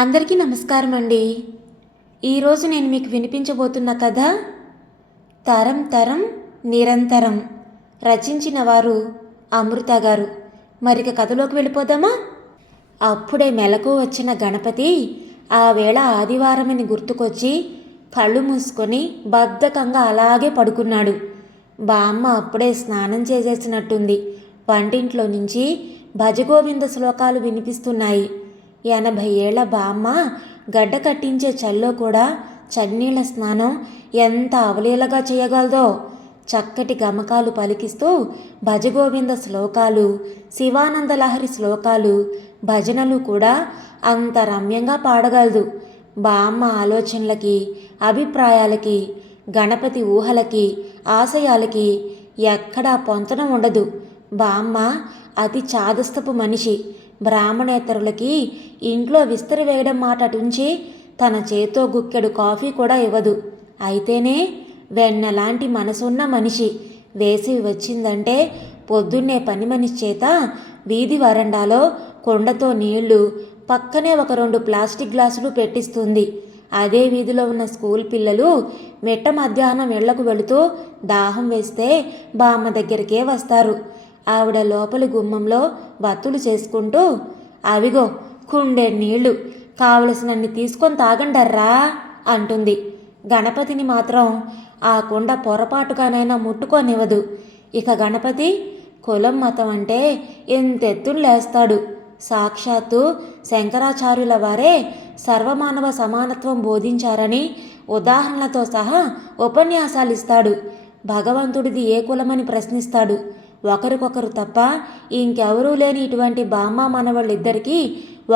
అందరికీ నమస్కారం అండి. ఈరోజు నేను మీకు వినిపించబోతున్న కథ తరం తరం నిరంతరం. రచించిన వారు అమృత గారు. మరిక కథలోకి వెళ్ళిపోదామా? అప్పుడే మెలకు వచ్చిన గణపతి ఆ వేళ ఆదివారమని గుర్తుకొచ్చి కళ్ళు మూసుకొని బద్ధకంగా అలాగే పడుకున్నాడు. బామ్మ అప్పుడే స్నానం చేసేసినట్టుంది. వంటింట్లో నుంచి భజగోవింద శ్లోకాలు వినిపిస్తున్నాయి. 80 ఏళ్ల బామ్మ గడ్డ కట్టించే చల్లో కూడా చన్నీళ్ల స్నానం ఎంత అవలీలగా చేయగలదో. చక్కటి గమకాలు పలికిస్తూ భజగోవింద శ్లోకాలు, శివానందలహరి శ్లోకాలు, భజనలు కూడా అంత రమ్యంగా పాడగలదు. బామ్మ ఆలోచనలకి, అభిప్రాయాలకి, గణపతి ఊహలకి, ఆశయాలకి ఎక్కడా పొంతన ఉండదు. బామ్మ అతి చాదస్తపు మనిషి. బ్రాహ్మణేతరులకి ఇంట్లో విస్తరి వేయడం మాట అటుంచి తన చేతో గుక్కెడు కాఫీ కూడా ఇవ్వదు. అయితేనే వెన్నలాంటి మనసున్న మనిషి. వేసవి వచ్చిందంటే పొద్దున్నే పని మనిషి చేత వీధి వరండాలో కొండతో నీళ్లు, పక్కనే ఒక 2 ప్లాస్టిక్ గ్లాసులు పెట్టిస్తుంది. అదే వీధిలో ఉన్న స్కూల్ పిల్లలు మిట్ట మధ్యాహ్నం ఇళ్లకు వెళుతూ దాహం వేస్తే బామ్మ దగ్గరికే వస్తారు. ఆవిడ లోపలి గుమ్మంలో వత్తులు చేసుకుంటూ, అవిగో కుండెడు నీళ్లు, కావలసినన్ని తీసుకొని తాగండర్రా అంటుంది. గణపతిని మాత్రం ఆ కుండ పొరపాటుగానైనా ముట్టుకోనివ్వదు. ఇక గణపతి కులం మతం అంటే ఎంతెత్తును లేస్తాడు. సాక్షాత్తు శంకరాచార్యుల వారే సర్వమానవ సమానత్వం బోధించారని ఉదాహరణలతో సహా ఉపన్యాసాలిస్తాడు. భగవంతుడిది ఏ కులమని ప్రశ్నిస్తాడు. ఒకరికొకరు తప్ప ఇంకెవరూ లేని ఇటువంటి బామ్మ మనవాళ్ళిద్దరికీ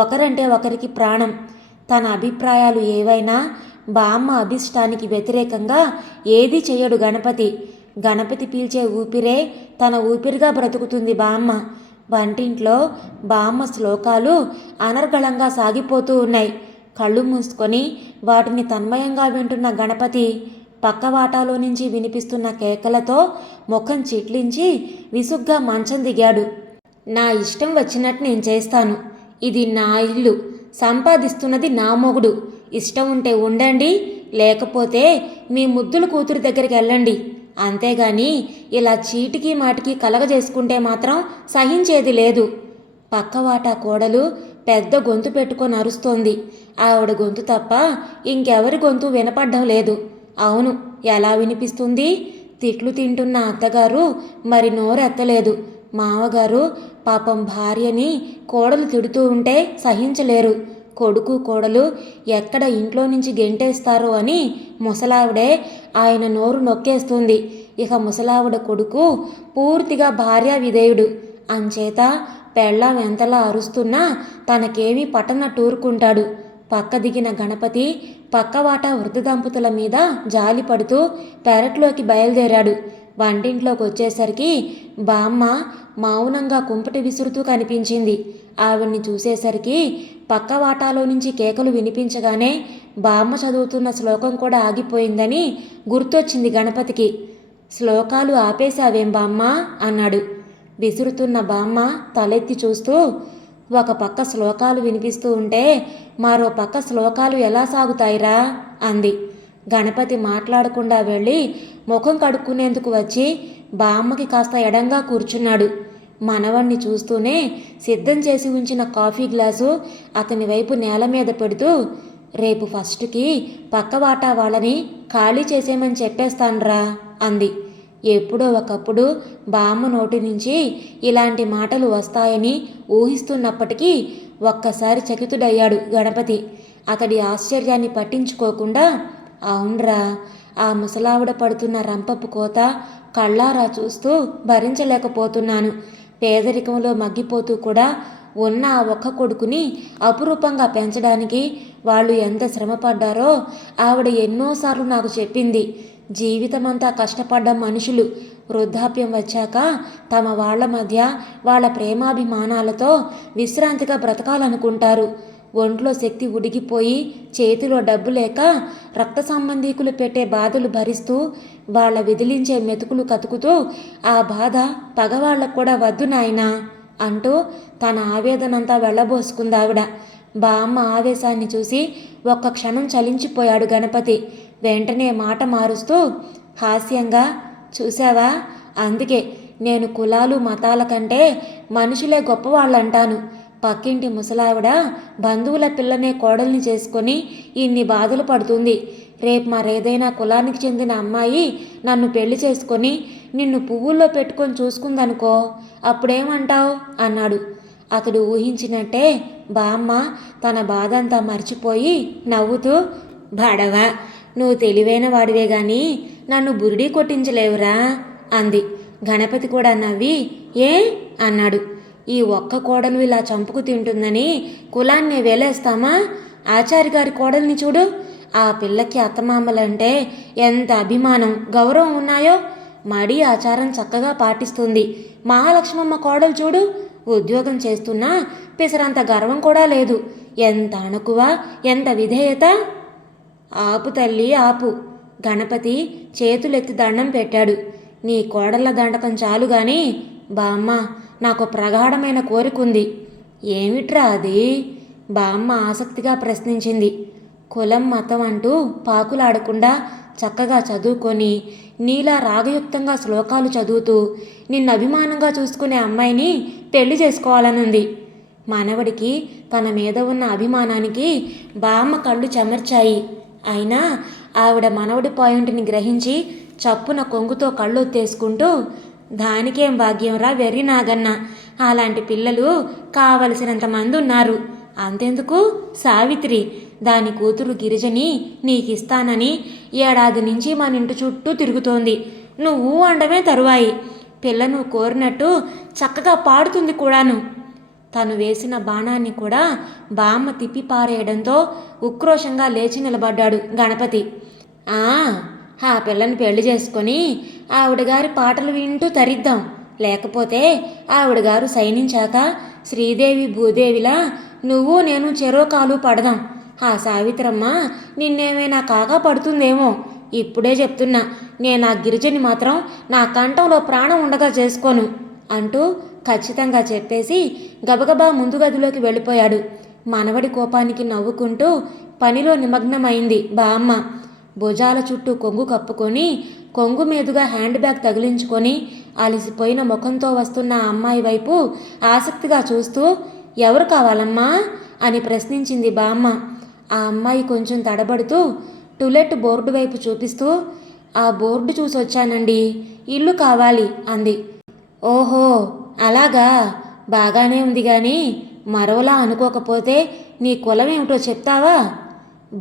ఒకరంటే ఒకరికి ప్రాణం. తన అభిప్రాయాలు ఏవైనా బామ్మ అభిష్టానికి వ్యతిరేకంగా ఏదీ చేయడు గణపతి. గణపతి పీల్చే ఊపిరే తన ఊపిరిగా బ్రతుకుతుంది బామ్మ. వంటింట్లో బామ్మ శ్లోకాలు అనర్గళంగా సాగిపోతూ ఉన్నాయి. కళ్ళు మూసుకొని వాటిని తన్మయంగా వింటున్న గణపతి పక్కవాటాలో నుంచి వినిపిస్తున్న కేకలతో ముఖం చిట్లించి విసుగ్గా మంచం దిగాడు. నా ఇష్టం వచ్చినట్టు నేను చేస్తాను. ఇది నా ఇల్లు. సంపాదిస్తున్నది నా మొగుడు. ఇష్టం ఉంటే ఉండండి, లేకపోతే మీ ముద్దుల కూతురు దగ్గరికి వెళ్ళండి. అంతేగాని ఇలా చీటికి మాటికి కలగజేసుకుంటే మాత్రం సహించేది లేదు. పక్కవాటా కోడలు పెద్ద గొంతు పెట్టుకొని అరుస్తోంది. ఆవిడ గొంతు తప్ప ఇంకెవరి గొంతు వినపడ్డం లేదు. అవును, ఎలా వినిపిస్తుంది? తిట్లు తింటున్న అత్తగారు మరి నోరెత్తలేదు. మావగారు పాపం భార్యని కోడలు తిడుతూ ఉంటే సహించలేరు. కొడుకు కోడలు ఎక్కడ ఇంట్లో నుంచి గెంటేస్తారో అని ముసలావిడే ఆయన నోరు నొక్కేస్తుంది. ఇక ముసలావిడ కొడుకు పూర్తిగా భార్యా విధేయుడు. అంచేత పెళ్ళాం ఎంతలా అరుస్తున్నా తనకేమీ పట్టనట్టు ఊరుకుంటాడు. పక్క దిగిన గణపతి పక్కవాటా వృద్ధ దంపతుల మీద జాలి పడుతూ పెరట్లోకి బయలుదేరాడు. వంటింట్లోకి వచ్చేసరికి బామ్మ మౌనంగా కుంపటి విసురుతూ కనిపించింది. ఆవిడ్ని చూసేసరికి పక్కవాటాలో నుంచి కేకలు వినిపించగానే బామ్మ చదువుతున్న శ్లోకం కూడా ఆగిపోయిందని గుర్తొచ్చింది గణపతికి. శ్లోకాలు ఆపేశావేం బామ్మ అన్నాడు. విసురుతున్న బామ్మ తలెత్తి చూస్తూ, ఒక పక్క శ్లోకాలు వినిపిస్తూ ఉంటే మరో పక్క శ్లోకాలు ఎలా సాగుతాయిరా అంది. గణపతి మాట్లాడకుండా వెళ్ళి ముఖం కడుక్కునేందుకు వచ్చి బామ్మకి కాస్త ఎడంగా కూర్చున్నాడు. మనవణ్ణి చూస్తూనే సిద్ధం చేసి ఉంచిన కాఫీ గ్లాసు అతని వైపు నేల మీద పెడుతూ, రేపు ఫస్ట్కి పక్కవాటా వాళ్ళని ఖాళీ చేసేయమని చెప్పేస్తాన్రా అంది. ఎప్పుడో ఒకప్పుడు బామ్మ నోటి నుంచి ఇలాంటి మాటలు వస్తాయని ఊహిస్తున్నప్పటికీ ఒక్కసారి చకితుడయ్యాడు గణపతి. అతడి ఆశ్చర్యాన్ని పట్టించుకోకుండా, అవునరా, ఆ ముసలావిడ పడుతున్న రంపపు కోత కళ్ళారా చూస్తూ భరించలేకపోతున్నాను. పేదరికంలో మగ్గిపోతూ కూడా ఉన్న ఆ ఒక్క కొడుకుని అపురూపంగా పెంచడానికి వాళ్ళు ఎంత శ్రమపడ్డారో ఆవిడ ఎన్నోసార్లు నాకు చెప్పింది. జీవితమంతా కష్టపడ్డ మనుషులు వృద్ధాప్యం వచ్చాక తమ వాళ్ల మధ్య వాళ్ళ ప్రేమాభిమానాలతో విశ్రాంతిగా బ్రతకాలనుకుంటారు. ఒంట్లో శక్తి ఉడిగిపోయి చేతిలో డబ్బు లేక రక్త సంబంధీకులు పెట్టే బాధలు భరిస్తూ వాళ్ళ విదిలించే మెతుకులు కతుకుతూ ఆ బాధ పగవాళ్లకు కూడా వద్దు నాయనా అంటూ తన ఆవేదనంతా వెళ్ళబోసుకుందావిడ. బామ్మ ఆవేశాన్ని చూసి ఒక్క క్షణం చలించిపోయాడు గణపతి. వెంటనే మాట మారుస్తూ హాస్యంగా, చూసావా, అందుకే నేను కులాలు మతాల కంటే మనుషులే గొప్పవాళ్ళంటాను. పక్కింటి ముసలావిడ బంధువుల పిల్లనే కోడల్ని చేసుకొని ఇన్ని బాధలు పడుతుంది. రేపు మరేదైనా కులానికి చెందిన అమ్మాయి నన్ను పెళ్లి చేసుకొని నిన్ను పువ్వుల్లో పెట్టుకొని చూసుకుందనుకో, అప్పుడేమంటావు అన్నాడు. అతడు ఊహించినట్టే బామ్మ తన బాధంతా మర్చిపోయి నవ్వుతూ, బాడవా, నువ్వు తెలివైన వాడివే గాని నన్ను బురిడీ కొట్టించలేవురా అంది. గణపతి కూడా నవ్వి, ఏ అన్నాడు. ఈ ఒక్క కోడలు ఇలా చంపుకు తింటుందని కులాన్ని వేలేస్తామా? ఆచారి గారి కోడల్ని చూడు, ఆ పిల్లకి అత్తమామలంటే ఎంత అభిమానం గౌరవం ఉన్నాయో. మడి ఆచారం చక్కగా పాటిస్తుంది. మహాలక్ష్మమ్మ కోడలు చూడు, ఉద్యోగం చేస్తున్నా పిసరంత గర్వం కూడా లేదు. ఎంత అణకువ, ఎంత విధేయత. ఆపు తల్లి ఆపు. గణపతి చేతులెత్తి దండం పెట్టాడు. నీ కోడళ్ళ దండకం చాలు గాని బామ్మ, నాకు ప్రగాఢమైన కోరికుంది. ఏమిట్రా అది? బామ్మ ఆసక్తిగా ప్రశ్నించింది. కులం మతం అంటూ పాకులాడకుండా చక్కగా చదువుకొని నీలా రాగయుక్తంగా శ్లోకాలు చదువుతూ నిన్ను అభిమానంగా చూసుకునే అమ్మాయిని పెళ్లి చేసుకోవాలనుంది. మనవడికి తన మీద ఉన్న అభిమానానికి బామ్మ కళ్ళు చెమర్చాయి. అయినా ఆవిడ మనవడి పాయింట్ని గ్రహించి చప్పున కొంగుతో కళ్ళొత్తేసుకుంటూ, దానికేం భాగ్యంరా వెర్రి నాగన్న, అలాంటి పిల్లలు కావలసినంత మంది ఉన్నారు. అంతెందుకు, సావిత్రి దాని కూతురు గిరిజని నీకిస్తానని ఏడాది నుంచి మన ఇంటి చుట్టూ తిరుగుతోంది. నువ్వు అండమే తరువాయి. పిల్లను కోరినట్టు చక్కగా పాడుతుంది కూడాను. తను వేసిన బాణాన్ని కూడా బామ్మ తిప్పి పారేయడంతో ఉక్రోషంగా లేచి నిలబడ్డాడు గణపతి. ఆ పిల్లని పెళ్లి చేసుకొని ఆవిడగారి పాటలు వింటూ తరిద్దాం. లేకపోతే ఆవిడగారు సైనించాక శ్రీదేవి భూదేవిలా నువ్వు నేను చెరో కాలు పడదాం. ఆ సావిత్రమ్మ నిన్నేమైనా కాగా పడుతుందేమో. ఇప్పుడే చెప్తున్నా, నేను ఆ గిరిజని మాత్రం నా కంఠంలో ప్రాణం ఉండగా చేసుకోను అంటూ ఖచ్చితంగా చెప్పేసి గబగబా ముందు గదిలోకి వెళ్ళిపోయాడు. మనవడి కోపానికి నవ్వుకుంటూ పనిలో నిమగ్నమైంది బామ్మ. భుజాల చుట్టూ కొంగు కప్పుకొని కొంగు మీదుగా హ్యాండ్ బ్యాగ్ తగిలించుకొని అలసిపోయిన ముఖంతో వస్తున్న ఆ అమ్మాయి వైపు ఆసక్తిగా చూస్తూ, ఎవరు కావాలమ్మా అని ప్రశ్నించింది బామ్మ. ఆ అమ్మాయి కొంచెం తడబడుతూ టులెట్ బోర్డు వైపు చూపిస్తూ, ఆ బోర్డు చూసొచ్చానండి, ఇల్లు కావాలి అంది. ఓహో అలాగా, బాగానే ఉంది కానీ మరోలా అనుకోకపోతే నీ కులం ఏమిటో చెప్తావా?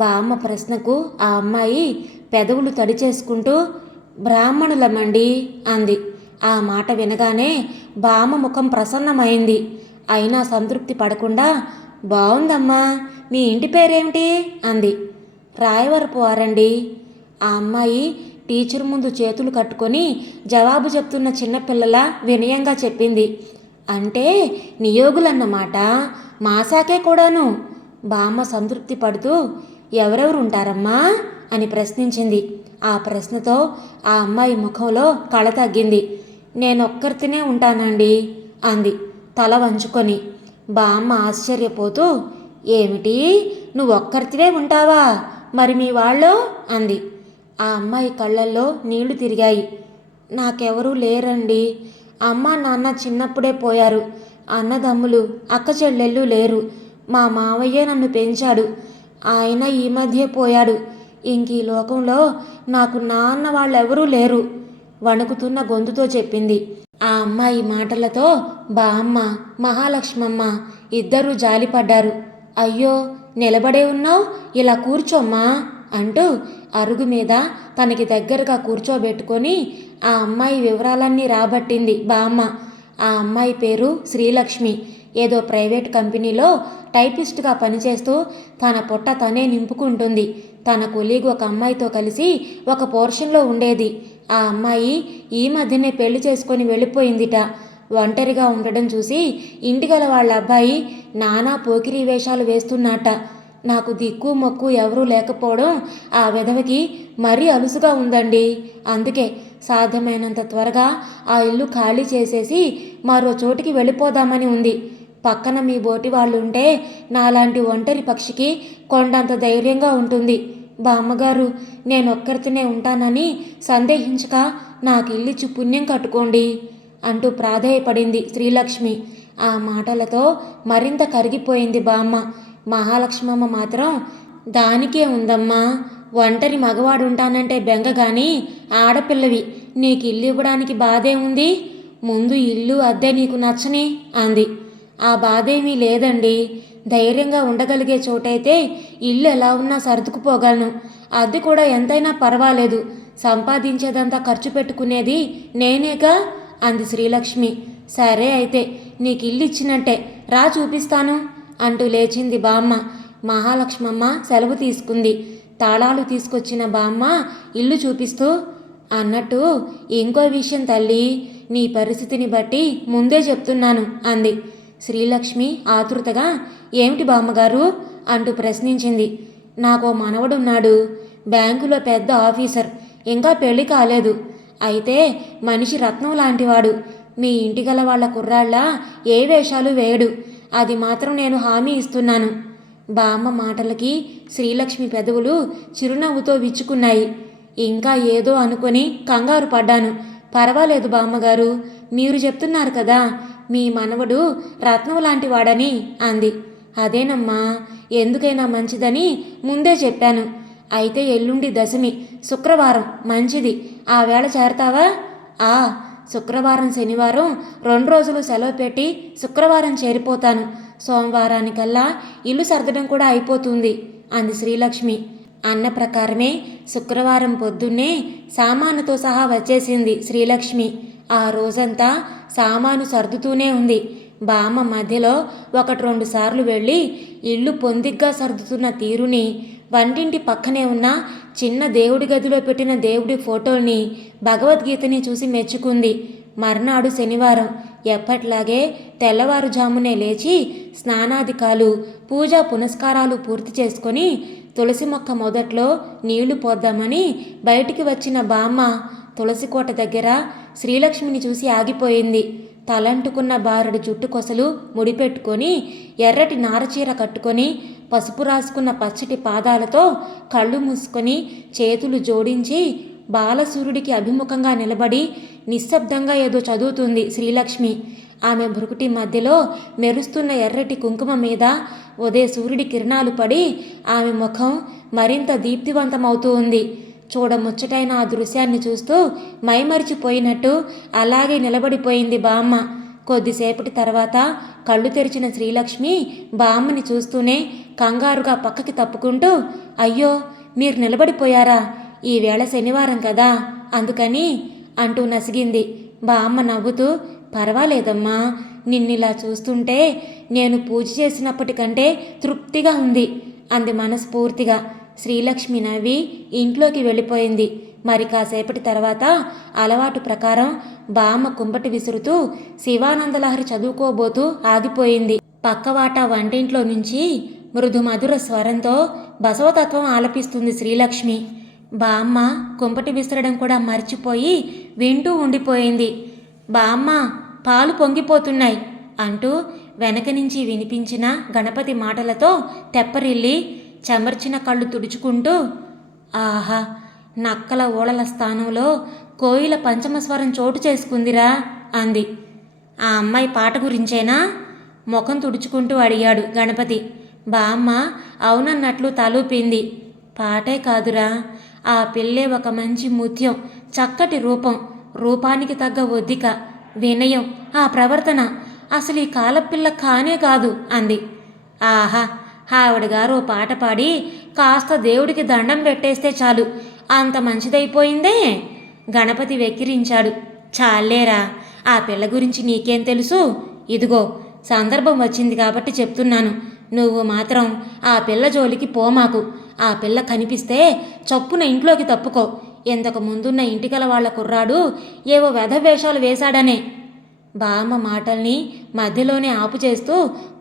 బామ్మ ప్రశ్నకు ఆ అమ్మాయి పెదవులు తడిచేసుకుంటూ, బ్రాహ్మణులమండి అంది. ఆ మాట వినగానే బామ్మ ముఖం ప్రసన్నమైంది. అయినా సంతృప్తి పడకుండా, బాగుందమ్మా, మీ ఇంటి పేరేమిటి అంది. రాయవరపు వారండి. ఆ అమ్మాయి టీచర్ ముందు చేతులు కట్టుకొని జవాబు చెప్తున్న చిన్నపిల్లలా వినయంగా చెప్పింది. అంటే నియోగులన్నమాట, మాసాకే కూడాను. బామ్మ సంతృప్తి పడుతూ, ఎవరెవరు ఉంటారమ్మా అని ప్రశ్నించింది. ఆ ప్రశ్నతో ఆ అమ్మాయి ముఖంలో కళ తగ్గింది. నేనొక్కరితోనే ఉంటానండి అంది తల వంచుకొని. బామ్మ ఆశ్చర్యపోతూ, ఏమిటి, నువ్వొక్కరితివే ఉంటావా? మరి మీ వాళ్ళు అంది. ఆ అమ్మాయి కళ్ళల్లో నీళ్లు తిరిగాయి. నాకెవరూ లేరండి. అమ్మ నాన్న చిన్నప్పుడే పోయారు. అన్నదమ్ములు అక్క చెల్లెళ్ళు లేరు. మా మావయ్య నన్ను పెంచాడు. ఆయన ఈ మధ్య పోయాడు. ఇంక ఈ లోకంలో నాకు నాన్న వాళ్ళెవరూ లేరు వణుకుతున్న గొంతుతో చెప్పింది. ఆ అమ్మాయి మాటలతో బామ్మ, మహాలక్ష్మమ్మ ఇద్దరూ జాలిపడ్డారు. అయ్యో, నిలబడే ఉన్నావు, ఇలా కూర్చోమ్మా అంటూ అరుగు మీద తనకి దగ్గరగా కూర్చోబెట్టుకొని ఆ అమ్మాయి వివరాలన్నీ రాబట్టింది బామ్మ. ఆ అమ్మాయి పేరు శ్రీలక్ష్మి. ఏదో ప్రైవేట్ కంపెనీలో టైపిస్ట్గా పనిచేస్తూ తన పొట్ట తనే నింపుకుంటుంది. తన కొలీగ్ ఒక అమ్మాయితో కలిసి ఒక పోర్షన్లో ఉండేది. ఆ అమ్మాయి ఈ మధ్యనే పెళ్లి చేసుకొని వెళ్ళిపోయిందిట. ఒంటరిగా ఉండడం చూసి ఇంటిగల వాళ్ళ అబ్బాయి నానా పోకిరీ వేషాలు వేస్తున్నట్ట. నాకు దిక్కు మొక్కు ఎవరూ లేకపోవడం ఆ విధవకి మరీ అలుసుగా ఉందండి. అందుకే సాధ్యమైనంత త్వరగా ఆ ఇల్లు ఖాళీ చేసేసి మరో చోటికి వెళ్ళిపోదామని ఉంది. పక్కన మీ బోటి వాళ్ళు ఉంటే నాలాంటి ఒంటరి పక్షికి కొండంత ధైర్యంగా ఉంటుంది. బామ్మగారు, నేనొక్కరితోనే ఉంటానని సందేహించక నాకు ఇల్లిచ్చి పుణ్యం కట్టుకోండి అంటూ ప్రాధేయపడింది శ్రీలక్ష్మి. ఆ మాటలతో మరింత కరిగిపోయింది బామ్మ. మహాలక్ష్మమ్మ మాత్రం, దానికే ఉందమ్మా, ఒంటరి మగవాడుంటానంటే బెంగ గాని ఆడపిల్లవి, నీకు ఇల్లు ఇవ్వడానికి బాధే ఉంది. ముందు ఇల్లు అద్దె నీకు నచ్చని అంది. ఆ బాధేమీ లేదండి. ధైర్యంగా ఉండగలిగే చోటైతే ఇల్లు ఎలా ఉన్నా సర్దుకుపోగలను. అద్దె కూడా ఎంతైనా పర్వాలేదు. సంపాదించేదంతా ఖర్చు పెట్టుకునేది నేనేగా అంది శ్రీలక్ష్మి. సరే అయితే నీకు ఇల్లు ఇచ్చినట్టే, రా చూపిస్తాను అంటూ లేచింది బామ్మ. మహాలక్ష్మమ్మ సెలవు తీసుకుంది. తాళాలు తీసుకొచ్చిన బామ్మ ఇల్లు చూపిస్తూ, అన్నట్టు ఇంకో విషయం తల్లి, నీ పరిస్థితిని బట్టి ముందే చెప్తున్నాను అంది. శ్రీలక్ష్మి ఆతృతగా, ఏమిటి బామ్మగారు అంటూ ప్రశ్నించింది. నాకో మనవడున్నాడు, బ్యాంకులో పెద్ద ఆఫీసర్, ఇంకా పెళ్లి కాలేదు. అయితే మనిషి రత్నం లాంటివాడు. మీ ఇంటిగల వాళ్ళ కుర్రాళ్ళ ఏ వేషాలు వేయడు, అది మాత్రం నేను హామీ ఇస్తున్నాను. బామ్మ మాటలకి శ్రీలక్ష్మి పెదవులు చిరునవ్వుతో విచ్చుకున్నాయి. ఇంకా ఏదో అనుకొని కంగారు పడ్డాను. పర్వాలేదు బామ్మగారు, మీరు చెప్తున్నారు కదా, మీ మనవడు రత్నం లాంటి వాడని అంది. అదేనమ్మా, ఎందుకైనా మంచిదని ముందే చెప్పాను. అయితే ఎల్లుండి దశమి, శుక్రవారం మంచిది, ఆ వేళ చేరతావా? శుక్రవారం శనివారం 2 రోజులు సెలవు పెట్టి శుక్రవారం చేరిపోతాను. సోమవారానికల్లా ఇల్లు సర్దడం కూడా అయిపోతుంది అంది శ్రీలక్ష్మి. అన్న ప్రకారమే శుక్రవారం పొద్దున్నే సామానుతో సహా వచ్చేసింది శ్రీలక్ష్మి. ఆ రోజంతా సామాను సర్దుతూనే ఉంది. బామ్మ మధ్యలో 1-2 సార్లు వెళ్ళి ఇల్లు పొందిగ్గా సర్దుతున్న తీరుని, వంటింటి పక్కనే ఉన్న చిన్న దేవుడి గదిలో పెట్టిన దేవుడి ఫోటోల్ని, భగవద్గీతని చూసి మెచ్చుకుంది. మర్నాడు శనివారం ఎప్పట్లాగే తెల్లవారుజామునే లేచి స్నానాధికాలు, పూజా పునస్కారాలు పూర్తి చేసుకొని తులసి మొక్క మొదట్లో నీళ్లు పోద్దామని బయటికి వచ్చిన బామ్మ తులసి కోట దగ్గర శ్రీలక్ష్మిని చూసి ఆగిపోయింది. తలంటుకున్న బారెడు జుట్టు కొసలు ముడిపెట్టుకొని, ఎర్రటి నారచీర కట్టుకొని, పసుపు రాసుకున్న పచ్చటి పాదాలతో కళ్ళు మూసుకొని చేతులు జోడించి బాలసూర్యుడికి అభిముఖంగా నిలబడి నిశ్శబ్దంగా ఏదో చదువుతుంది శ్రీలక్ష్మి. ఆమె భృకుటి మధ్యలో మెరుస్తున్న ఎర్రటి కుంకుమ మీద ఉదయ సూర్యుడి కిరణాలు పడి ఆమె ముఖం మరింత దీప్తివంతమవుతూ ఉంది. చూడముచ్చటైన ఆ దృశ్యాన్ని చూస్తూ మైమరిచిపోయినట్టు అలాగే నిలబడిపోయింది బామ్మ. కొద్దిసేపటి తర్వాత కళ్ళు తెరిచిన శ్రీలక్ష్మి బామ్మని చూస్తూనే కంగారుగా పక్కకి తప్పుకుంటూ, అయ్యో, మీరు నిలబడిపోయారా? ఈవేళ శనివారం కదా, అందుకని అంటూ నసిగింది. బామ్మ నవ్వుతూ, పర్వాలేదమ్మా, నిన్నిలా చూస్తుంటే నేను పూజ చేసినప్పటికంటే తృప్తిగా ఉంది అంది మనస్ఫూర్తిగా. శ్రీలక్ష్మి నవ్వి ఇంట్లోకి వెళ్ళిపోయింది. మరి కాసేపటి తర్వాత అలవాటు ప్రకారం బామ్మ కుంపటి విసురుతూ శివానందలహరి చదువుకోబోతూ ఆగిపోయింది. పక్కవాట వంటింట్లో నుంచి మృదు మధుర స్వరంతో బసవతత్వం ఆలపిస్తుంది శ్రీలక్ష్మి. బామ్మ కుంపటి విసరడం కూడా మర్చిపోయి వింటూ ఉండిపోయింది. బామ్మ, పాలు పొంగిపోతున్నాయి అంటూ వెనక నుంచి వినిపించిన గణపతి మాటలతో తెప్పరిల్లి చెమర్చిన కళ్ళు తుడుచుకుంటూ, ఆహా, నక్కల ఓళల స్థానంలో కోయిల పంచమస్వరం చోటు చేసుకుందిరా అంది. ఆ అమ్మాయి పాట గురించేనా? ముఖం తుడుచుకుంటూ అడిగాడు గణపతి. బామ్మ అవునన్నట్లు తలూపింది. పాటే కాదురా, ఆ పిల్లే ఒక మంచి ముత్యం, చక్కటి రూపం, రూపానికి తగ్గ ఒద్దిక, వినయం, ఆ ప్రవర్తన అసలు ఈ కాలపిల్ల కానే కాదు అంది. ఆహా, ఆవిడగారు పాట పాడి కాస్త దేవుడికి దండం పెట్టేస్తే చాలు, అంత మంచిదైపోయిందే గణపతి వెక్కిరించాడు. చాలేరా, ఆ పిల్ల గురించి నీకేం తెలుసు? ఇదిగో సందర్భం వచ్చింది కాబట్టి చెప్తున్నాను. నువ్వు మాత్రం ఆ పిల్ల జోలికి పోమాకు. ఆ పిల్ల కనిపిస్తే చప్పున ఇంట్లోకి తప్పుకో. ఇంతకు ముందున్న ఇంటికల వాళ్ళ కుర్రాడు ఏవో వెధవేషాలు వేశాడనే. బామ్మ మాటల్ని మధ్యలోనే ఆపు చేస్తూ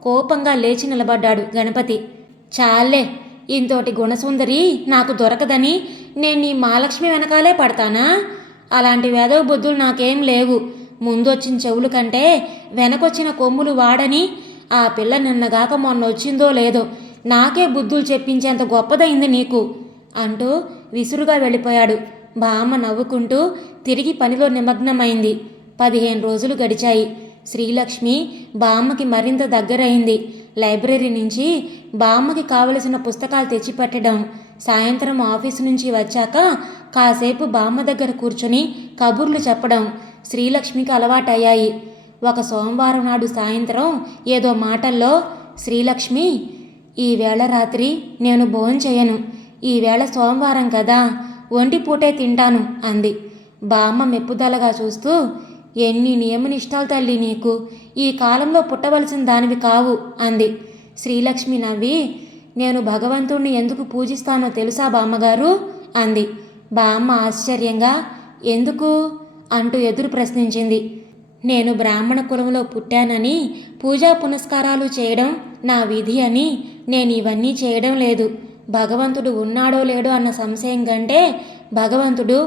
కోపంగా లేచి నిలబడ్డాడు గణపతి. చాలే, ఇంతోటి గుణసుందరి నాకు దొరకదని నేను నీ మహాలక్ష్మి వెనకాలే పడతానా? అలాంటి వేదవ బుద్ధులు నాకేం లేవు. ముందొచ్చిన చెవులు కంటే వెనకొచ్చిన కొమ్ములు వాడని ఆ పిల్ల నిన్నగాక మొన్న వచ్చిందో లేదో నాకే బుద్ధులు చెప్పించేంత గొప్పదైంది నీకు అంటూ విసురుగా వెళ్ళిపోయాడు. బామ్మ నవ్వుకుంటూ తిరిగి పనిలో నిమగ్నమైంది. 15 రోజులు గడిచాయి. శ్రీలక్ష్మి బామ్మకి మరింత దగ్గరైంది. లైబ్రరీ నుంచి బామ్మకి కావలసిన పుస్తకాలు తెచ్చిపెట్టడం, సాయంత్రం ఆఫీసు నుంచి వచ్చాక కాసేపు బామ్మ దగ్గర కూర్చొని కబుర్లు చెప్పడం శ్రీలక్ష్మికి అలవాటయ్యాయి. ఒక సోమవారం నాడు సాయంత్రం ఏదో మాటల్లో, శ్రీలక్ష్మి, ఈవేళ రాత్రి నేను భోంచెయ్యను. ఈవేళ సోమవారం కదా, ఒంటిపూటే తింటాను అంది. బామ్మ మెప్పుదలగా చూస్తూ, ఎన్ని నియమనిష్టాలు తల్లి నీకు, ఈ కాలంలో పుట్టవలసిన దానివి కావు అంది. శ్రీలక్ష్మి నవ్వి, నేను భగవంతుణ్ణి ఎందుకు పూజిస్తానో తెలుసా బామ్మగారు అంది. బామ్మ ఆశ్చర్యంగా, ఎందుకు అంటూ ఎదురు ప్రశ్నించింది. నేను బ్రాహ్మణ కులంలో పుట్టానని, పూజా పునస్కారాలు చేయడం నా విధి అని నేను ఇవన్నీ చేయడం లేదు. భగవంతుడు ఉన్నాడో లేడో అన్న సంశయం కంటే భగవంతుడు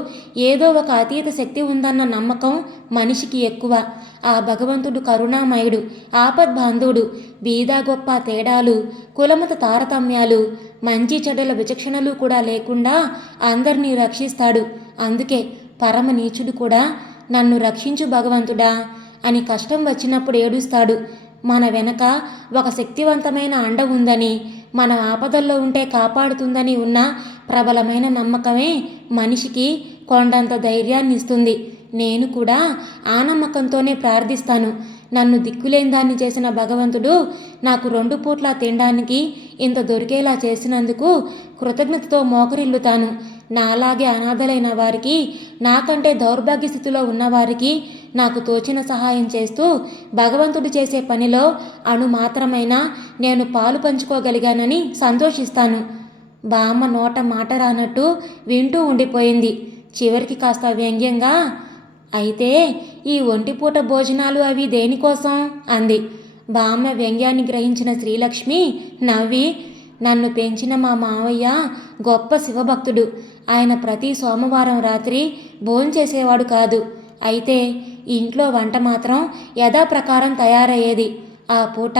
ఏదో ఒక అతీత శక్తి ఉందన్న నమ్మకం మనిషికి ఎక్కువ. ఆ భగవంతుడు కరుణామయుడు, ఆపద్బాంధుడు, బీద గొప్ప తేడాలు, కులమత తారతమ్యాలు, మంచి చెడ్డల విచక్షణలు కూడా లేకుండా అందరినీ రక్షిస్తాడు. అందుకే పరమ నీచుడు కూడా నన్ను రక్షించు భగవంతుడా అని కష్టం వచ్చినప్పుడు ఏడుస్తాడు. మన వెనక ఒక శక్తివంతమైన అండ ఉందని, మన ఆపదల్లో ఉంటే కాపాడుతుందని ఉన్న ప్రబలమైన నమ్మకమే మనిషికి కొండంత ధైర్యాన్ని ఇస్తుంది. నేను కూడా ఆ నమ్మకంతోనే ప్రార్థిస్తాను. నన్ను దిక్కులేని దాన్ని చేసిన భగవంతుడు నాకు 2 పూట్ల తినడానికి ఇంత దొరికేలా చేసినందుకు కృతజ్ఞతతో మోకరిల్లుతాను. నాలాగే అనాథలైన వారికి, నాకంటే దౌర్భాగ్య స్థితిలో ఉన్నవారికి నాకు తోచిన సహాయం చేస్తూ భగవంతుడు చేసే పనిలో అణు మాత్రమైనా నేను పాలు పంచుకోగలిగానని సంతోషిస్తాను. బామ్మ నోట మాట రానట్టు వింటూ ఉండిపోయింది. చివరికి కాస్త వ్యంగ్యంగా, అయితే ఈ ఒంటిపూట భోజనాలు అవి దేనికోసం అంది. బామ్మ వ్యంగ్యాన్ని గ్రహించిన శ్రీలక్ష్మి నవ్వి, నన్ను పెంచిన మా మావయ్య గొప్ప శివభక్తుడు. ఆయన ప్రతి సోమవారం రాత్రి భోంచేసేవాడు కాదు. అయితే ఇంట్లో వంట మాత్రం యథాప్రకారం తయారయ్యేది. ఆ పూట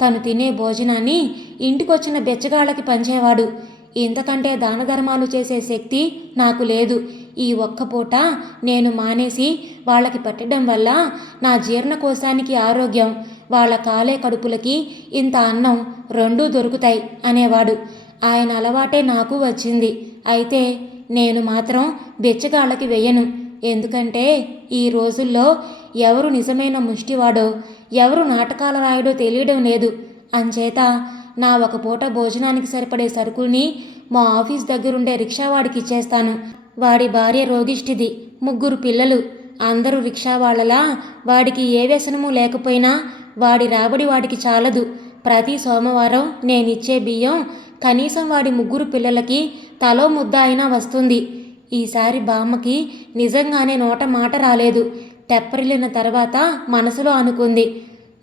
తను తినే భోజనాన్ని ఇంటికొచ్చిన బెచ్చగాళ్ళకి పంచేవాడు. ఇంతకంటే దాన ధర్మాలు చేసే శక్తి నాకు లేదు. ఈ ఒక్క పూట నేను మానేసి వాళ్ళకి పెట్టడం వల్ల నా జీర్ణకోశానికి ఆరోగ్యం, వాళ్ళ కాలే కడుపులకి ఇంత అన్నం 2 దొరుకుతాయి అనేవాడు. ఆయన అలవాటే నాకు వచ్చింది. అయితే నేను మాత్రం బెచ్చగాళ్ళకి వెయ్యను. ఎందుకంటే ఈ రోజుల్లో ఎవరు నిజమైన ముష్టివాడో, ఎవరు నాటకాల రాయడో తెలియడం లేదు. అంచేత నా ఒక పూట భోజనానికి సరిపడే సరుకుల్ని మా ఆఫీస్ దగ్గరుండే రిక్షావాడికి ఇచ్చేస్తాను. వాడి భార్య రోగిష్టిది, 3 పిల్లలు. అందరూ రిక్షా వాళ్ళలా వాడికి ఏ వ్యసనము లేకపోయినా వాడి రాబడి వాడికి చాలదు. ప్రతి సోమవారం నేనిచ్చే బియ్యం కనీసం వాడి 3 పిల్లలకి తలో ముద్ద అయినా వస్తుంది. ఈసారి బామ్మకి నిజంగానే నోట మాట రాలేదు. తెప్పరిల్లిన తర్వాత మనసులో అనుకుంది,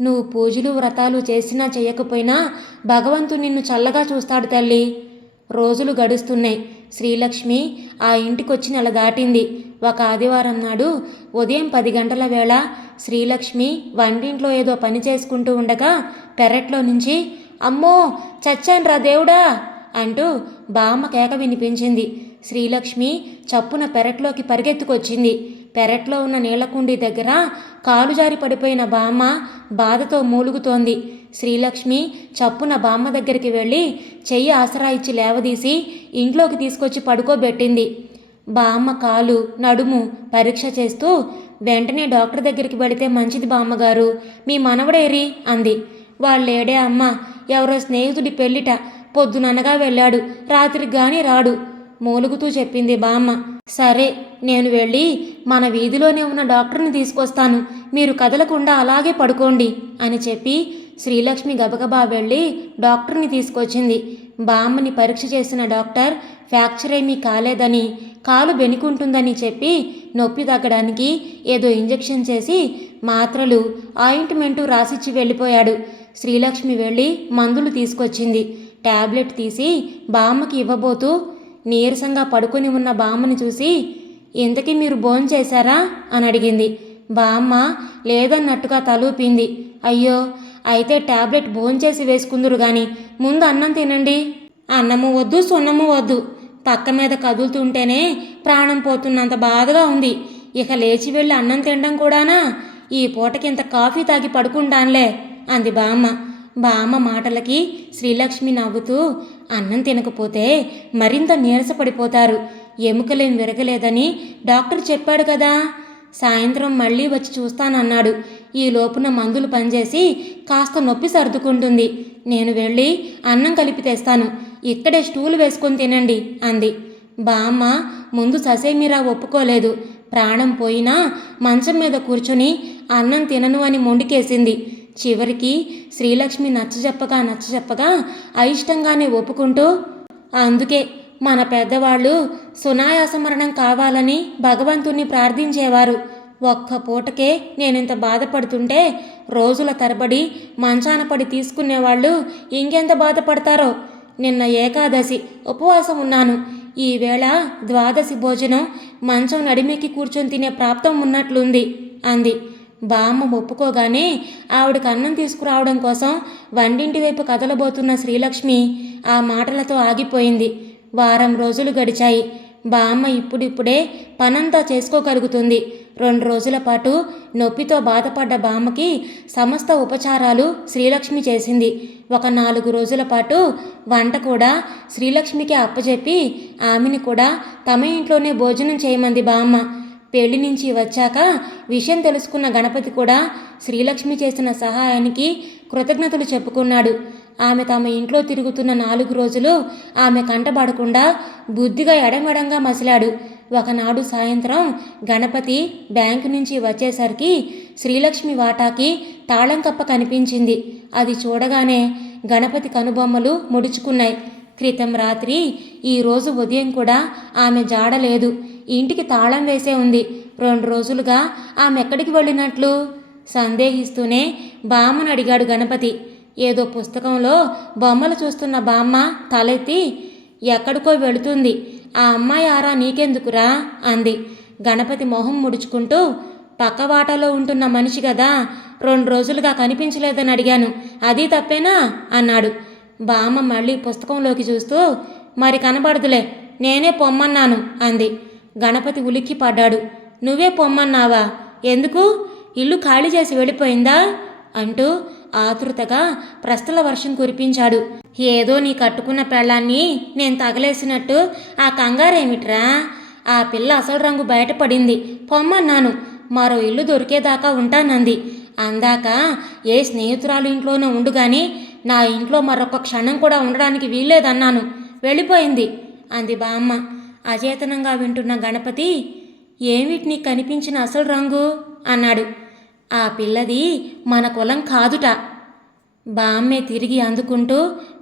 నువ్వు పూజలు వ్రతాలు చేసినా చేయకపోయినా భగవంతుడు నిన్ను చల్లగా చూస్తాడు తల్లి. రోజులు గడుస్తున్నాయి. శ్రీలక్ష్మి ఆ ఇంటికొచ్చి నెల దాటింది. ఒక ఆదివారం నాడు ఉదయం 10 గంటల వేళ శ్రీలక్ష్మి వంటింట్లో ఏదో పని చేసుకుంటూ ఉండగా పెరట్లో నుంచి, అమ్మో చచ్చాన్రా దేవుడా అంటూ బామ్మ కేక వినిపించింది. శ్రీలక్ష్మి చప్పున పెరట్లోకి పరిగెత్తుకొచ్చింది. పెరట్లో ఉన్న నీళ్లకుండీ దగ్గర కాలు జారి పడిపోయిన బామ్మ బాధతో మూలుగుతోంది. శ్రీలక్ష్మి చప్పున బామ్మ దగ్గరికి వెళ్ళి చెయ్యి ఆసరా ఇచ్చి లేవదీసి ఇంట్లోకి తీసుకొచ్చి పడుకోబెట్టింది. బామ్మ కాలు నడుము పరీక్ష చేస్తూ, వెంటనే డాక్టర్ దగ్గరికి వెళితే మంచిది బామ్మగారు, మీ మనవడేరి అంది. వాళ్ళేడే అమ్మ, ఎవరో స్నేహితుడి పెళ్ళిట పొద్దుననగా వెళ్ళాడు, రాత్రికి గాని రాడు మూలుగుతూ చెప్పింది బామ్మ. సరే, నేను వెళ్ళి మన వీధిలోనే ఉన్న డాక్టర్ని తీసుకొస్తాను, మీరు కదలకుండా అలాగే పడుకోండి అని చెప్పి శ్రీలక్ష్మి గబగబా వెళ్ళి డాక్టర్ని తీసుకొచ్చింది. బామ్మని పరీక్ష చేసిన డాక్టర్ ఫ్రాక్చర్ ఏమీ కాలేదని, కాలు బెనికుంటుందని చెప్పి నొప్పి తగ్గడానికి ఏదో ఇంజెక్షన్ చేసి మాత్రలు ఆయింట్మెంటు రాసిచ్చి వెళ్ళిపోయాడు. శ్రీలక్ష్మి వెళ్ళి మందులు తీసుకొచ్చింది. టాబ్లెట్ తీసి బామ్మకి ఇవ్వబోతూ నీరసంగా పడుకొని ఉన్న బామ్మని చూసి, ఇంతకీ మీరు భోంచేశారా అని అడిగింది. బామ్మ లేదన్నట్టుగా తలూపింది. అయ్యో, అయితే టాబ్లెట్ భోంచేసి వేసుకుందురు గాని ముందు అన్నం తినండి. అన్నము వద్దు సున్నము వద్దు. పక్క మీద కదులుతుంటేనే ప్రాణం పోతున్నంత బాధగా ఉంది. ఇక లేచి వెళ్ళి అన్నం తినడం కూడానా? ఈ పూటకింత కాఫీ తాగి పడుకుంటానులే అంది బామ్మ. బామ్మ మాటలకి శ్రీలక్ష్మి నవ్వుతూ, అన్నం తినకపోతే మరింత నీరసపడిపోతారు, ఎముకలేం విరగలేదని డాక్టర్ చెప్పాడు కదా, సాయంత్రం మళ్ళీ వచ్చి చూస్తానన్నాడు. ఈ లోపున మందులు పనిచేసి కాస్త నొప్పి సర్దుకుంటుంది. నేను వెళ్ళి అన్నం కలిపి తెస్తాను, ఇక్కడే స్టూలు వేసుకొని తినండి అంది. బామ్మ ముందు ససేమిరా ఒప్పుకోలేదు. ప్రాణం పోయినా మంచం మీద కూర్చుని అన్నం తినను అని మొండికేసింది. చివరికి శ్రీలక్ష్మి నచ్చజెప్పగా అయిష్టంగానే ఒప్పుకుంటూ, అందుకే మన పెద్దవాళ్ళు సునాయాస మరణం కావాలని భగవంతుణ్ణి ప్రార్థించేవారు. ఒక్క పూటకే నేనింత బాధపడుతుంటే రోజుల తరబడి మంచాన పడి తీసుకునేవాళ్ళు ఇంకెంత బాధపడతారో. నిన్న ఏకాదశి ఉపవాసం ఉన్నాను. ఈవేళ ద్వాదశి భోజనం మంచం నడిమెక్కి కూర్చొని తినే ప్రాప్తం ఉన్నట్లుంది అంది. బామ్మ ఒప్పుకోగానే ఆవిడకు అన్నం తీసుకురావడం కోసం వంటింటి వైపు కదలబోతున్న శ్రీలక్ష్మి ఆ మాటలతో ఆగిపోయింది. వారం రోజులు గడిచాయి. బామ్మ ఇప్పుడిప్పుడే పనంతా చేసుకోగలుగుతుంది. 2 రోజుల పాటు నొప్పితో బాధపడ్డ బామ్మకి సమస్త ఉపచారాలు శ్రీలక్ష్మి చేసింది. ఒక 4 రోజుల పాటు వంట కూడా శ్రీలక్ష్మికి అప్పచెప్పి ఆమెని కూడా తమ ఇంట్లోనే భోజనం చేయమంది బామ్మ. పెళ్లి నుంచి వచ్చాక విషయం తెలుసుకున్న గణపతి కూడా శ్రీలక్ష్మి చేసిన సహాయానికి కృతజ్ఞతలు చెప్పుకున్నాడు. ఆమె తమ ఇంట్లో తిరుగుతున్న 4 రోజులు ఆమె కంటబడకుండా బుద్ధిగా ఎడమెడంగా మసిలాడు. ఒకనాడు సాయంత్రం గణపతి బ్యాంకు నుంచి వచ్చేసరికి శ్రీలక్ష్మి వాటాకి తాళం కప్ప కనిపించింది. అది చూడగానే గణపతి కనుబొమ్మలు ముడుచుకున్నాయి. క్రితం రాత్రి ఈరోజు ఉదయం కూడా ఆమె జాడలేదు. ఇంటికి తాళం వేసే ఉంది. 2 రోజులుగా ఆమె ఎక్కడికి వెళ్ళినట్లు సందేహిస్తూనే బామ్మను అడిగాడు గణపతి. ఏదో పుస్తకంలో బొమ్మలు చూస్తున్న బామ్మ తలెత్తి, ఎక్కడికో వెళుతుంది, ఆ అమ్మాయి ఆరా నీకెందుకురా అంది. గణపతి మొహం ముడుచుకుంటూ, పక్కవాటలో ఉంటున్న మనిషి కదా, 2 రోజులుగా కనిపించలేదని అడిగాను, అది తప్పేనా అన్నాడు. బామ్మ మళ్ళీ పుస్తకంలోకి చూస్తూ, మరి కనబడదులే, నేనే పొమ్మన్నాను అంది. గణపతి ఉలిక్కి పడ్డాడు. నువ్వే పొమ్మన్నావా? ఎందుకు? ఇల్లు ఖాళీ చేసి వెళ్ళిపోయిందా అంటూ ఆతృతగా ప్రశ్నల వర్షం కురిపించాడు. ఏదో నీ కట్టుకున్న పెళ్ళాన్ని నేను తగలేసినట్టు ఆ కంగారేమిట్రా? ఆ పిల్ల అసలు రంగు బయటపడింది, పొమ్మన్నాను, మరో ఇల్లు దొరికేదాకా ఉంటానంది. అందాక ఏ స్నేహితురాలు ఇంట్లోనే ఉండు గాని నా ఇంట్లో మరొక క్షణం కూడా ఉండడానికి వీల్లేదన్నాను, వెళ్ళిపోయింది అంది బామ్మ. అచేతనంగా వింటున్న గణపతి, ఏమిటి నీకు కనిపించిన అసలు రంగు అన్నాడు. ఆ పిల్లది మన కులం కాదుట. బామ్మే తిరిగి అందుకుంటూ,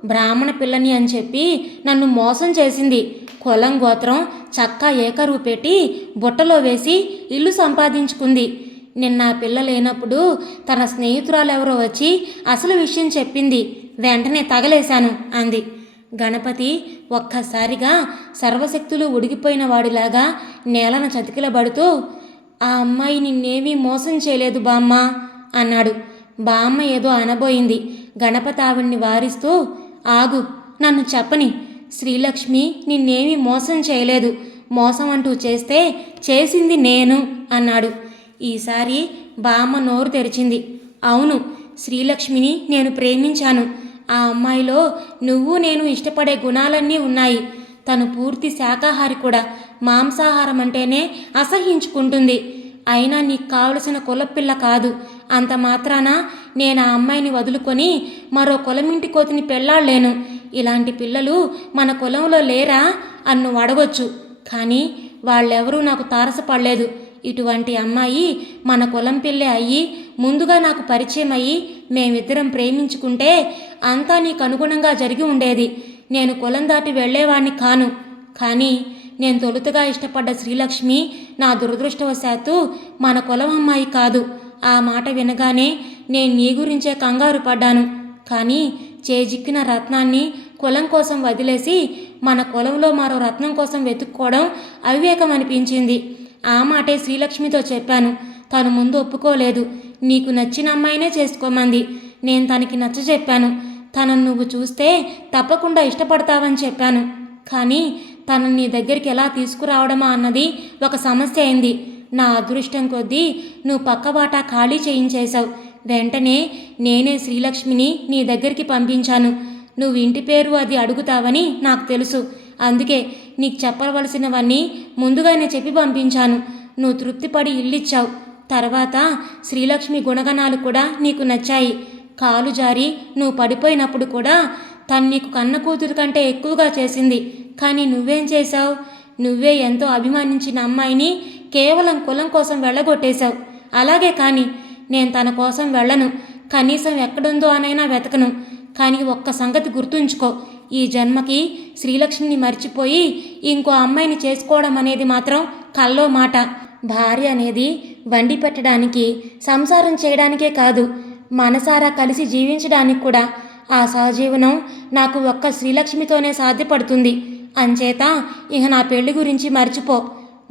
బ్రాహ్మణ పిల్లని అని చెప్పి నన్ను మోసం చేసింది. కులం గోత్రం చక్కా ఏకరువు పెట్టి బుట్టలో వేసి ఇల్లు సంపాదించుకుంది. నిన్న ఆ పిల్ల లేనప్పుడు తన స్నేహితురాలెవరో వచ్చి అసలు విషయం చెప్పింది. వెంటనే తగలేశాను అంది. గణపతి ఒక్కసారిగా సర్వశక్తులు ఉడిగిపోయిన వాడిలాగా నేలన చతికిలబడుతూ, ఆ అమ్మాయి నిన్నేమీ మోసం చేయలేదు బామ్మ అన్నాడు. బామ్మ ఏదో అనబోయింది. గణపతి ఆవిడ్ని వారిస్తూ, ఆగు, నన్ను చెప్పని, శ్రీలక్ష్మి నిన్నేమీ మోసం చేయలేదు. మోసం అంటూ చేస్తే చేసింది నేను అన్నాడు. ఈసారి బామ్మ నోరు తెరిచింది. అవును, శ్రీలక్ష్మిని నేను ప్రేమించాను. ఆ అమ్మాయిలో నువ్వు నేను ఇష్టపడే గుణాలన్నీ ఉన్నాయి. తను పూర్తి శాకాహారి కూడా, మాంసాహారం అంటేనే అసహ్యించుకుంటుంది. అయినా నీకు కావలసిన కులపిల్ల కాదు. అంత మాత్రాన నేను ఆ అమ్మాయిని వదులుకొని మరో కులమింటి కోతిని పెళ్ళాడలేను. ఇలాంటి పిల్లలు మన కులంలో లేరా అని నువ్వు అడగొచ్చు, కానీ వాళ్ళెవరూ నాకు తారసపడలేదు. ఇటువంటి అమ్మాయి మన కులం పిల్లే అయ్యి ముందుగా నాకు పరిచయం అయ్యి మేమిద్దరం ప్రేమించుకుంటే అంతా నీకు అనుగుణంగా జరిగి ఉండేది. నేను కులం దాటి వెళ్ళేవాణ్ణి కాను. కానీ నేను తొలుతగా ఇష్టపడ్డ శ్రీలక్ష్మి నా దురదృష్టవశాత్తు మన కులం అమ్మాయి కాదు. ఆ మాట వినగానే నేను నీ గురించే కంగారు పడ్డాను. కానీ చేజిక్కిన రత్నాన్ని కులం కోసం వదిలేసి మన కులంలో మరో రత్నం కోసం వెతుక్కోవడం అవివేకం అనిపించింది. ఆ మాటే శ్రీలక్ష్మితో చెప్పాను. తను ముందు ఒప్పుకోలేదు. నీకు నచ్చిన అమ్మాయినే చేసుకోమంది. నేను తనకి నచ్చజెప్పాను. తనను నువ్వు చూస్తే తప్పకుండా ఇష్టపడతావని చెప్పాను. కానీ తనని నీ దగ్గరికి ఎలా తీసుకురావడమా అన్నది ఒక సమస్య అయింది. నా అదృష్టం కొద్దీ నువ్వు పక్కబాటా ఖాళీ చేయించేశావు. వెంటనే నేనే శ్రీలక్ష్మిని నీ దగ్గరికి పంపించాను. నువ్వు ఇంటి పేరు అది అడుగుతావని నాకు తెలుసు. అందుకే నీకు చెప్పవలసినవన్నీ ముందుగానే చెప్పి పంపించాను. నువ్వు తృప్తిపడి ఇల్లిచ్చావు. తర్వాత శ్రీలక్ష్మి గుణగణాలు కూడా నీకు నచ్చాయి. కాలు జారి నువ్వు పడిపోయినప్పుడు కూడా తను నీకు కన్న కూతురు కంటే ఎక్కువగా చేసింది. కానీ నువ్వేం చేశావు? నువ్వే ఎంతో అభిమానించిన అమ్మాయిని కేవలం కులం కోసం వెళ్ళగొట్టేశావు. అలాగే కానీ నేను తన కోసం వెళ్ళను. కనీసం ఎక్కడుందో అనైనా వెతకను. కానీ ఒక్క సంగతి గుర్తుంచుకో, ఈ జన్మకి శ్రీలక్ష్మిని మర్చిపోయి ఇంకో అమ్మాయిని చేసుకోవడం అనేది మాత్రం కల్లో మాట. భార్య అనేది వండి పెట్టడానికి, సంసారం చేయడానికే కాదు, మనసారా కలిసి జీవించడానికి కూడా. ఆ సహజీవనం నాకు ఒక్క శ్రీలక్ష్మితోనే సాధ్యపడుతుంది. అంచేత ఇక నా పెళ్లి గురించి మర్చిపో.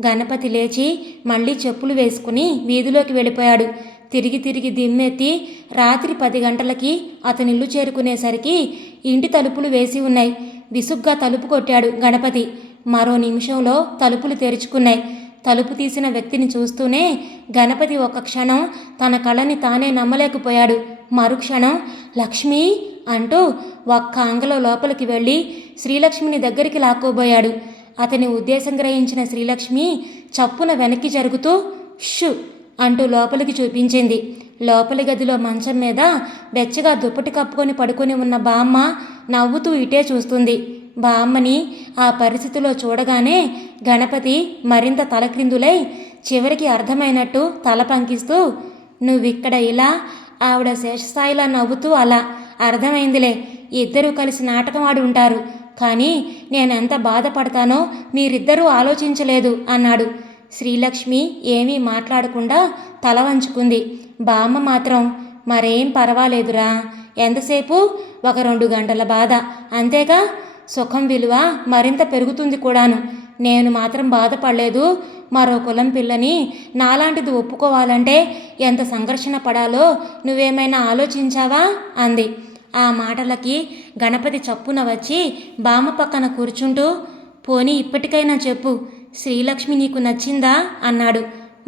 గణపతి లేచి మళ్ళీ చెప్పులు వేసుకుని వీధిలోకి వెళ్ళిపోయాడు. తిరిగి దిమ్మెత్తి రాత్రి 10 గంటలకి అతనిల్లు చేరుకునేసరికి ఇంటి తలుపులు వేసి ఉన్నాయి. విసుగ్గా తలుపు కొట్టాడు గణపతి. మరో నిమిషంలో తలుపులు తెరుచుకున్నాయి. తలుపు తీసిన వ్యక్తిని చూస్తూనే గణపతి ఒక క్షణం తన కళ్ళని తానే నమ్మలేకపోయాడు. మరుక్షణం లక్ష్మి అంటూ ఒక్క అంగలో లోపలికి వెళ్ళి శ్రీలక్ష్మిని దగ్గరికి లాక్కోబోయాడు. అతని ఉద్దేశం గ్రహించిన శ్రీలక్ష్మి చప్పున వెనక్కి జరుగుతూ షు అంటూ లోపలికి చూపించింది. లోపలి గదిలో మంచం మీద వెచ్చగా దుప్పటి కప్పుకొని పడుకొని ఉన్న బామ్మ నవ్వుతూ ఇటే చూస్తుంది. బామ్మని ఆ పరిస్థితిలో చూడగానే గణపతి మరింత తలక్రిందులై చివరికి అర్థమైనట్టు తల పంకిస్తూ, నువ్విక్కడ ఇలా, ఆవిడ శేషస్థాయిలా నవ్వుతూ అలా. అర్థమైందిలే, ఇద్దరూ కలిసి నాటకం ఆడి ఉంటారు. కానీ నేనెంత బాధపడతానో మీరిద్దరూ ఆలోచించలేదు అన్నాడు. శ్రీలక్ష్మి ఏమీ మాట్లాడకుండా తల వంచుకుంది. బామ్మ మాత్రం, మరేం పర్వాలేదురా, ఎంతసేపు, ఒక 2 గంటల బాధ అంతేగా, సుఖం విలువ మరింత పెరుగుతుంది కూడాను. నేను మాత్రం బాధపడలేదు. మరో కులం పిల్లని నాలాంటిది ఒప్పుకోవాలంటే ఎంత సంఘర్షణ పడాలో నువ్వేమైనా ఆలోచించావా అంది. ఆ మాటలకి గణపతి చప్పున వచ్చి బామ్మ పక్కన కూర్చుంటూ, పోనీ ఇప్పటికైనా చెప్పు, శ్రీలక్ష్మి నీకు నచ్చిందా అన్నాడు.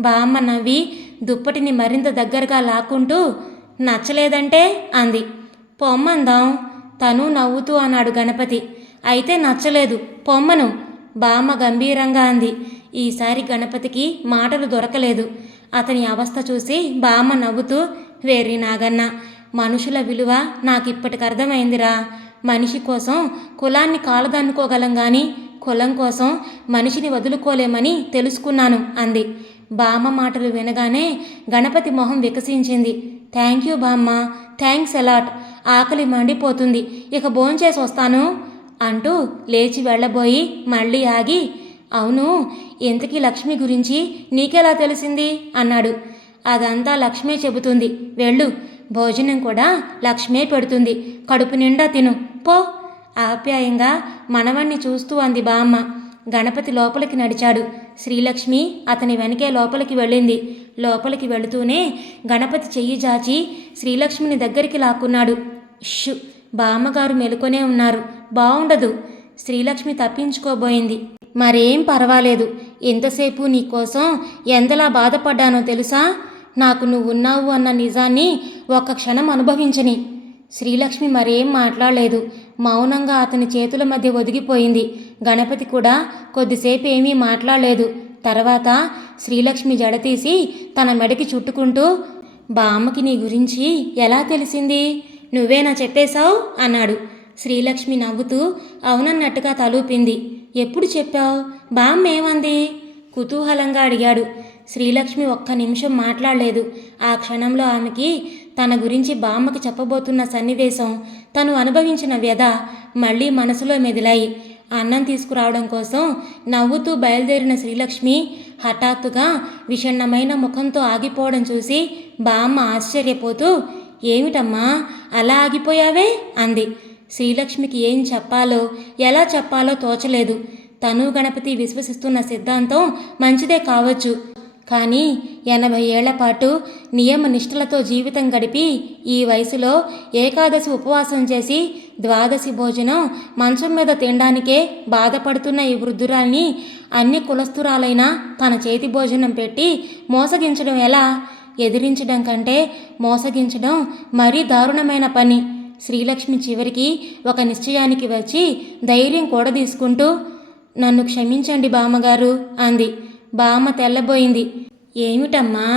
బామ్మ నవ్వి దుప్పటిని మరింత దగ్గరగా లాక్కుంటూ, నచ్చలేదంటే అంది. పొమ్మందాం తను నవ్వుతూ అన్నాడు గణపతి. అయితే నచ్చలేదు, పొమ్మను బామ్మ గంభీరంగా అంది. ఈసారి గణపతికి మాటలు దొరకలేదు. అతని అవస్థ చూసి బామ్మ నవ్వుతూ, వేర్రి నాగన్న, మనుషుల విలువ నాకిప్పటికి అర్థమైందిరా. మనిషి కోసం కులాన్ని కాలదన్నుకోగలం కానీ కులం కోసం మనిషిని వదులుకోలేమని తెలుసుకున్నాను అంది. బామ్మ మాటలు వినగానే గణపతి మొహం వికసించింది. థ్యాంక్ యూ బామ్మ, థ్యాంక్స్ అలాట్. ఆకలి మండిపోతుంది, ఇక భోంచేసి వస్తాను అంటూ లేచి వెళ్ళబోయి మళ్ళీ ఆగి, అవును, ఇంతకీ లక్ష్మి గురించి నీకెలా తెలిసింది అన్నాడు. అదంతా లక్ష్మే చెబుతుంది, వెళ్ళు, భోజనం కూడా లక్ష్మే పెడుతుంది, కడుపు నిండా తిను పో ఆప్యాయంగా మనవణ్ణి చూస్తూ అంది బామ్మ. గణపతి లోపలికి నడిచాడు. శ్రీలక్ష్మి అతని వెనకే లోపలికి వెళ్ళింది. లోపలికి వెళుతూనే గణపతి చెయ్యి జాచి శ్రీలక్ష్మిని దగ్గరికి లాక్కున్నాడు. షు, బామ్మగారు మెలుకొనే ఉన్నారు, బావుండదు. శ్రీలక్ష్మి తప్పించుకోబోయింది. మరేం పర్వాలేదు, ఎంతసేపు నీకోసం ఎంతలా బాధపడ్డానో తెలుసా? నాకు నువ్వున్నావు అన్న నిజాన్ని ఒక్క క్షణం అనుభవించని. శ్రీలక్ష్మి మరేం మాట్లాడలేదు. మౌనంగా అతని చేతుల మధ్య ఒదిగిపోయింది. గణపతి కూడా కొద్దిసేపు ఏమీ మాట్లాడలేదు. తర్వాత శ్రీలక్ష్మి జడతీసి తన మెడకి చుట్టుకుంటూ, బామ్మకి నీ గురించి ఎలా తెలిసింది? నువ్వేనా చెప్పేశావు అన్నాడు. శ్రీలక్ష్మి నవ్వుతూ అవునన్నట్టుగా తలూపింది. ఎప్పుడు చెప్పావు? బామ్మ ఏమంది? కుతూహలంగా అడిగాడు. శ్రీలక్ష్మి ఒక్క నిమిషం మాట్లాడలేదు. ఆ క్షణంలో ఆమెకి తన గురించి బామ్మకి చెప్పబోతున్న సన్నివేశం, తను అనుభవించిన వ్యధ మళ్ళీ మనసులో మెదిలాయి. అన్నం తీసుకురావడం కోసం నవ్వుతూ బయలుదేరిన శ్రీలక్ష్మి హఠాత్తుగా విషణ్ణమైన ముఖంతో ఆగిపోవడం చూసి బామ్మ ఆశ్చర్యపోతూ, ఏమిటమ్మా అలా ఆగిపోయావే అంది. శ్రీలక్ష్మికి ఏం చెప్పాలో ఎలా చెప్పాలో తోచలేదు. తను గణపతి విశ్వసిస్తున్న సిద్ధాంతం మంచిదే కావచ్చు, కానీ 80 ఏళ్ల పాటు నియమ నిష్ఠలతో జీవితం గడిపి ఈ వయసులో ఏకాదశి ఉపవాసం చేసి ద్వాదశి భోజనం మంచం మీద తినడానికే బాధపడుతున్న ఈ వృద్ధురాల్ని అన్ని కులస్తురాలైన తన చేతి భోజనం పెట్టి మోసగించడం ఎలా? ఎదిరించడం కంటే మోసగించడం మరీ దారుణమైన పని. శ్రీలక్ష్మి చివరికి ఒక నిశ్చయానికి వచ్చి ధైర్యం కూడా తీసుకుంటూ, నన్ను క్షమించండి బామ్మగారు అంది. బామ్మ తెల్లబోయింది. ఏమిటమ్మా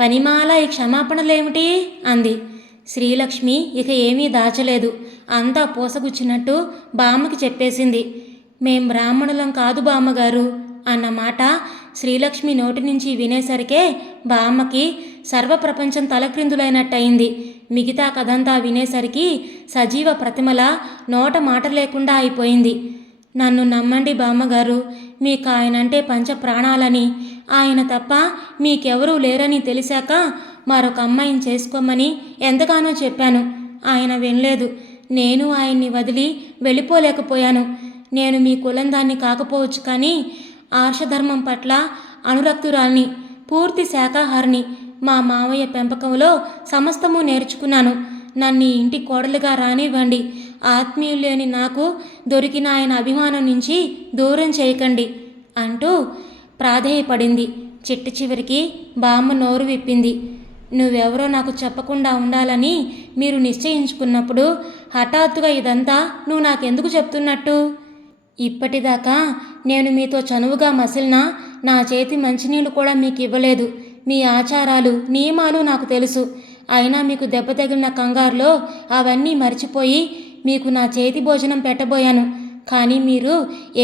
పనిమాల ఈ క్షమాపణలేమిటి అంది. శ్రీలక్ష్మి ఇక ఏమీ దాచలేదు. అంతా పూసగుచ్చినట్టు బామ్మకి చెప్పేసింది. మేం బ్రాహ్మణులం కాదు బామ్మగారు అన్న మాట శ్రీలక్ష్మి నోటి నుంచి వినేసరికే బామ్మకి సర్వప్రపంచం తలక్రిందులైనట్టయింది. మిగతా కథంతా వినేసరికి సజీవ ప్రతిమల నోట మాట లేకుండా అయిపోయింది. నన్ను నమ్మండి బామ్మగారు, మీకు ఆయనంటే పంచ ప్రాణాలని, ఆయన తప్ప మీకెవరూ లేరని తెలిసాక మరొక అమ్మాయిని చేసుకోమని ఎంతగానో చెప్పాను. ఆయన వినలేదు. నేను ఆయన్ని వదిలి వెళ్ళిపోలేకపోయాను. నేను మీ కులం దాన్ని కాకపోవచ్చు, కానీ ఆర్షధర్మం పట్ల అనురక్తురాల్ని, పూర్తి శాకాహారిని. మా మావయ్య పెంపకంలో సమస్తము నేర్చుకున్నాను. నన్ను ఇంటి కోడలుగా రానివ్వండి. ఆత్మీయులు లేని నాకు దొరికిన ఆయన అభిమానం నుంచి దూరం చేయకండి అంటూ ప్రాధేయపడింది. చిట్ట చివరికి బామ్మ నోరు విప్పింది. నువ్వెవరో నాకు చెప్పకుండా ఉండాలని మీరు నిశ్చయించుకున్నప్పుడు హఠాత్తుగా ఇదంతా నువ్వు నాకెందుకు చెప్తున్నట్టు? ఇప్పటిదాకా నేను మీతో చనువుగా మసిలినా నా చేతి మంచినీళ్ళు కూడా మీకు ఇవ్వలేదు. మీ ఆచారాలు నియమాలు నాకు తెలుసు. అయినా మీకు దెబ్బ తగిలిన కంగారులో అవన్నీ మర్చిపోయి మీకు నా చేతి భోజనం పెట్టబోయాను. కానీ మీరు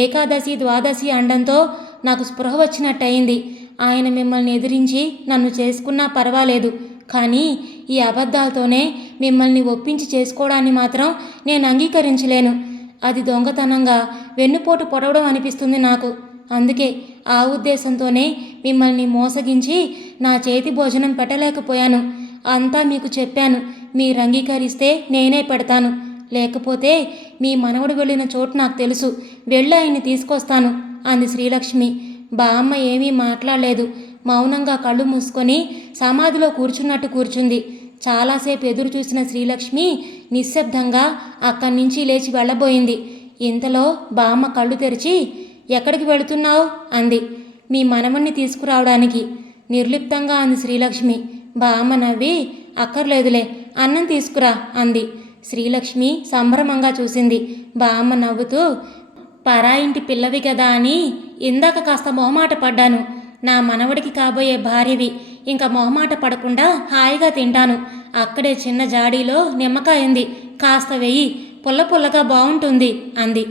ఏకాదశి ద్వాదశి అండంతో నాకు స్పృహ వచ్చినట్టయింది. ఆయన మిమ్మల్ని ఎదిరించి నన్ను చేసుకున్నా పర్వాలేదు, కానీ ఈ అబద్ధాలతోనే మిమ్మల్ని ఒప్పించి చేసుకోవడాన్ని మాత్రం నేను అంగీకరించలేను. అది దొంగతనంగా వెన్నుపోటు పొడవడం అనిపిస్తుంది నాకు. అందుకే ఆ ఉద్దేశంతోనే మిమ్మల్ని మోసగించి నా చేతి భోజనం పెట్టలేకపోయాను. అంతా మీకు చెప్పాను. మీరు అంగీకరిస్తే నేనే పెడతాను, లేకపోతే మీ మనవడు వెళ్ళిన చోటు నాకు తెలుసు, వెళ్ళి ఆయన్ని తీసుకొస్తాను అంది శ్రీలక్ష్మి. బామ్మ ఏమీ మాట్లాడలేదు. మౌనంగా కళ్ళు మూసుకొని సమాధిలో కూర్చున్నట్టు కూర్చుంది. చాలాసేపు ఎదురు చూసిన శ్రీలక్ష్మి నిశ్శబ్దంగా అక్కడి నుంచి లేచి వెళ్ళబోయింది. ఇంతలో బామ్మ కళ్ళు తెరిచి, ఎక్కడికి వెళుతున్నావు అంది. మీ మనవణ్ణి తీసుకురావడానికి నిర్లిప్తంగా అంది శ్రీలక్ష్మి. బామ్మ నవ్వి, అక్కర్లేదులే, అన్నం తీసుకురా అంది. శ్రీలక్ష్మి సంభ్రమంగా చూసింది. బామ్మ నవ్వుతూ, పరాయింటి పిల్లవి కదా అని ఇందాక కాస్త మొహమాట పడ్డాను. నా మనవడికి కాబోయే భార్యవి, ఇంకా మొహమాట పడకుండా హాయిగా తింటాను. అక్కడే చిన్న జాడీలో నిమ్మకాయంది, కాస్త వెయ్యి, పుల్ల పుల్లగా బాగుంటుంది అంది.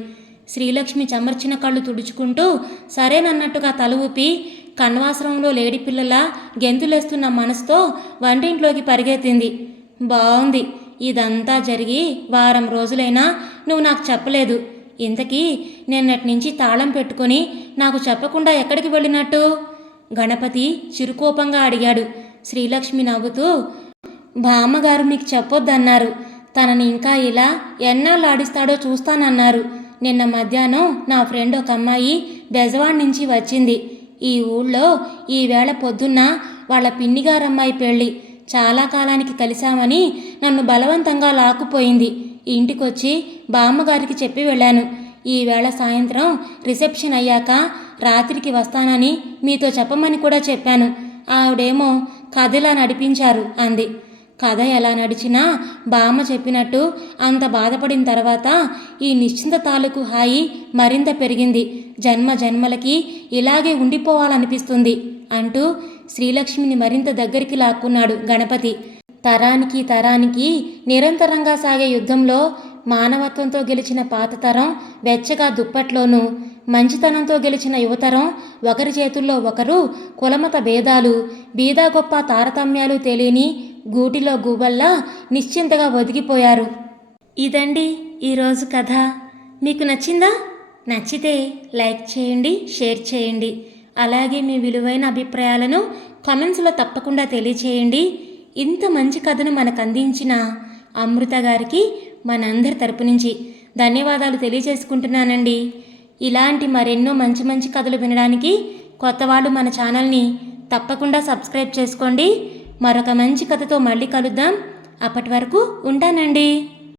శ్రీలక్ష్మి చెమర్చిన కళ్ళు తుడుచుకుంటూ సరేనన్నట్టుగా తల ఊపి కణ్వాశ్రమంలో లేడిపిల్లలా గెంతులేస్తున్న మనసుతో వంటింట్లోకి పరిగెత్తింది. బాగుంది, ఇదంతా జరిగి వారం రోజులైనా నువ్వు నాకు చెప్పలేదు. ఇంతకీ నిన్నటి నుంచి తాళం పెట్టుకొని నాకు చెప్పకుండా ఎక్కడికి వెళ్ళినట్టు? గణపతి చిరుకోపంగా అడిగాడు. శ్రీలక్ష్మి నవ్వుతూ, బామ్మగారు మీకు చెప్పొద్దన్నారు. తనని ఇంకా ఇలా ఎన్నాళ్ళు ఆడిస్తాడో చూస్తానన్నారు. నిన్న మధ్యాహ్నం నా ఫ్రెండ్ ఒక అమ్మాయి బెజవాడ్ నుంచి వచ్చింది. ఈ ఊళ్ళో ఈవేళ పొద్దున్న వాళ్ళ పిన్నిగారమ్మాయి పెళ్ళి. చాలా కాలానికి కలిశామని నన్ను బలవంతంగా లాక్కుపోయింది. ఇంటికొచ్చి బామ్మగారికి చెప్పి వెళ్ళాను. ఈవేళ సాయంత్రం రిసెప్షన్ అయ్యాక రాత్రికి వస్తానని మీతో చెప్పమని కూడా చెప్పాను. ఆవిడేమో కథలా నడిపించారు అంది. కథ ఎలా నడిచినా బామ్మ చెప్పినట్టు అంత బాధపడిన తర్వాత ఈ నిశ్చింత తాలూకు హాయి మరింత పెరిగింది. జన్మ జన్మలకి ఇలాగే ఉండిపోవాలనిపిస్తుంది అంటూ శ్రీలక్ష్మిని మరింత దగ్గరికి లాక్కున్నాడు గణపతి. తరానికి తరానికి నిరంతరంగా సాగే యుద్ధంలో మానవత్వంతో గెలిచిన పాతతరం వెచ్చగా దుప్పట్లోనూ, మంచితనంతో గెలిచిన యువతరం ఒకరి చేతుల్లో ఒకరు కులమత భేదాలు, బీదా గొప్ప తారతమ్యాలు తెలియని గూటిలో గువ్వల్లా నిశ్చింతగా ఒదిగిపోయారు. ఇదండి ఈరోజు కథ. మీకు నచ్చిందా? నచ్చితే లైక్ చేయండి, షేర్ చేయండి. అలాగే మీ విలువైన అభిప్రాయాలను కామెంట్స్లో తప్పకుండా తెలియచేయండి. ఇంత మంచి కథను మనకు అందించిన అమృత గారికి మనందరి తరపు నుంచి ధన్యవాదాలు తెలియజేసుకుంటున్నానండి. ఇలాంటి మరెన్నో మంచి మంచి కథలు వినడానికి కొత్త వాళ్ళు మన ఛానల్ని తప్పకుండా సబ్స్క్రైబ్ చేసుకోండి. మరొక మంచి కథతో మళ్ళీ కలుద్దాం. అప్పటి వరకు ఉంటానండి.